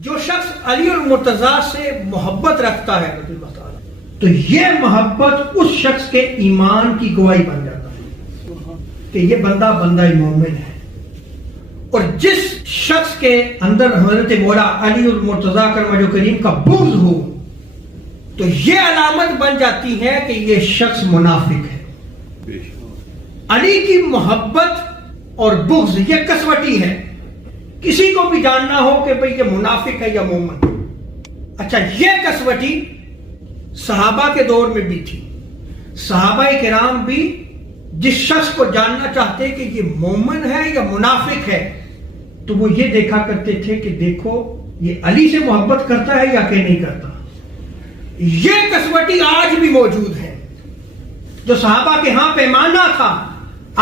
جو شخص علی المرتضیٰ سے محبت رکھتا ہے رضی اللہ تعالیٰ، تو یہ محبت اس شخص کے ایمان کی گواہی بن جاتا ہے کہ یہ بندہ مومن ہے۔ اور جس شخص کے اندر حضرت مولا علی المرتضیٰ کرم وجہ کریم کا بغض ہو تو یہ علامت بن جاتی ہے کہ یہ شخص منافق ہے۔ علی کی محبت اور بغض یہ کسوٹی ہے، کسی کو بھی جاننا ہو کہ بھئی یہ منافق ہے یا مومن۔ اچھا، یہ کسوٹی صحابہ کے دور میں بھی تھی۔ صحابہ کرام بھی جس شخص کو جاننا چاہتے کہ یہ مومن ہے یا منافق ہے تو وہ یہ دیکھا کرتے تھے کہ دیکھو یہ علی سے محبت کرتا ہے یا کہ نہیں کرتا۔ یہ کسوٹی آج بھی موجود ہے جو صحابہ کے ہاں پیمانہ تھا۔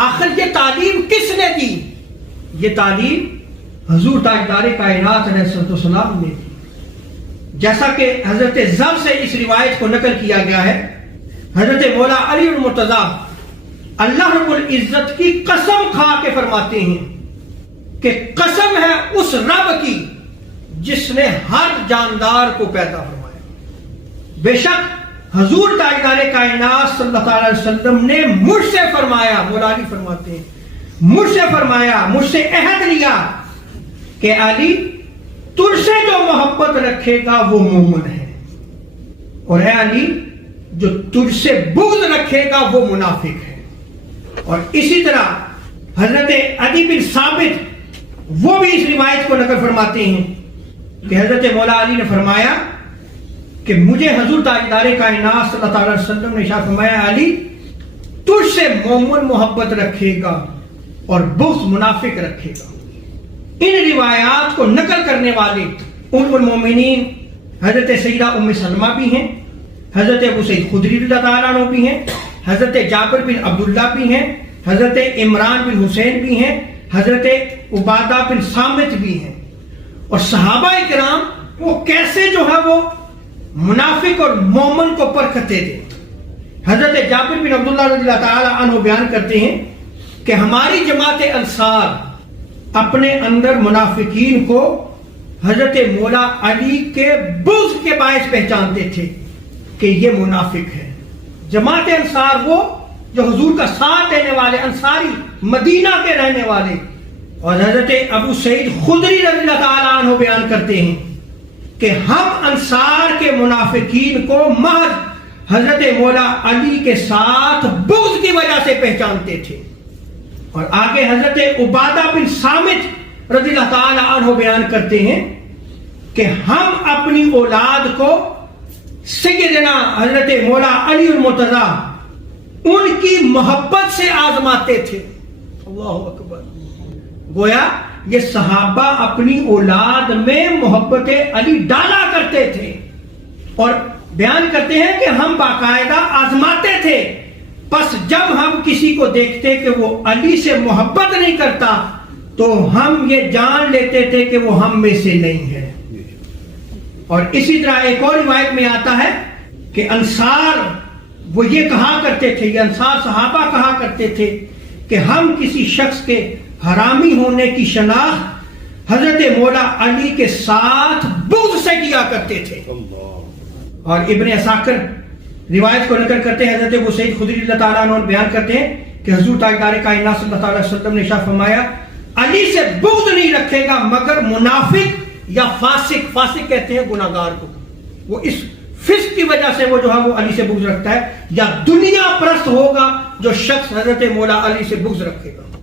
آخر یہ تعلیم کس نے دی؟ یہ تعلیم حضور تاجدار کائنات علیہ السلام نے دی۔ جیسا کہ حضرت زر سے اس روایت کو نقل کیا گیا ہے، حضرت مولا علی المرتضیٰ اللہ رب العزت کی قسم کھا کے فرماتے ہیں کہ قسم ہے اس رب کی جس نے ہر جاندار کو پیدا فرمایا، بے شک حضور تاجدار کائنات صلی اللہ علیہ وسلم نے مجھ سے فرمایا، مولا علی فرماتے ہیں مجھ سے فرمایا، مجھ سے عہد لیا کہ علی تجھ سے جو محبت رکھے گا وہ مومن ہے، اور اے علی جو تجھ سے بغض رکھے گا وہ منافق ہے۔ اور اسی طرح حضرت عدی بن ثابت وہ بھی اس روایت کو نقل فرماتے ہیں کہ حضرت مولا علی نے فرمایا کہ مجھے حضور تاجدار کائنات صلی اللہ علیہ وسلم نے ارشاد فرمایا علی تجھ سے مومن محبت رکھے گا اور بغض منافق رکھے گا۔ ان روایات کو نقل کرنے والے ام المومنین حضرت سیدہ ام سلمہ بھی ہیں، حضرت ابو سعید خدری رضی اللہ عنہ بھی ہیں، حضرت جابر بن عبداللہ بھی ہیں، حضرت عمران بن حسین بھی ہیں، حضرت عبادہ بن صامت بھی ہیں۔ اور صحابہ کرام وہ کیسے جو ہے وہ منافق اور مومن کو پرکھتے تھے۔ حضرت جابر بن عبداللہ رضی اللہ تعالی عنہ بیان کرتے ہیں کہ ہماری جماعت انصار اپنے اندر منافقین کو حضرت مولا علی کے بغض کے باعث پہچانتے تھے کہ یہ منافق ہے۔ جماعت انصار وہ جو حضور کا ساتھ دینے والے انصاری مدینہ کے رہنے والے، اور حضرت ابو سعید خدری رضی اللہ تعالیٰ عنہ بیان کرتے ہیں کہ ہم انصار کے منافقین کو محض حضرت مولا علی کے ساتھ بغض کی وجہ سے پہچانتے تھے۔ اور آگے حضرت عبادہ بن صامت رضی اللہ تعالیٰ عنہ بیان کرتے ہیں کہ ہم اپنی اولاد کو سیدنا حضرت مولا علی المرتضیٰ ان کی محبت سے آزماتے تھے۔ اللہ اکبر! گویا یہ صحابہ اپنی اولاد میں محبت علی ڈالا کرتے تھے، اور بیان کرتے ہیں کہ ہم باقاعدہ آزماتے تھے، پس جب ہم کسی کو دیکھتے کہ وہ علی سے محبت نہیں کرتا تو ہم یہ جان لیتے تھے کہ وہ ہم میں سے نہیں ہے۔ اور اسی طرح ایک اور روایت میں آتا ہے کہ انصار وہ یہ کہا کرتے تھے، یہ انصار صحابہ کہا کرتے تھے کہ ہم کسی شخص کے حرامی ہونے کی شناخت حضرت مولا علی کے ساتھ بغض سے کیا کرتے تھے۔ اور ابن عساکر روایت کو نقل کرتے ہیں، حضرت ابو سعید خدری رضی اللہ تعالیٰ عنہ بیان کرتے ہیں کہ حضور تاجدار کائنات صلی اللہ علیہ وسلم نے ارشاد فرمایا علی سے بغض نہیں رکھے گا مگر منافق یا فاسق، فاسق کہتے ہیں گناہگار کو، وہ اس فسق کی وجہ سے وہ جو ہے وہ علی سے بغض رکھتا ہے، یا دنیا پرست ہوگا جو شخص حضرت مولا علی سے بغض رکھے گا۔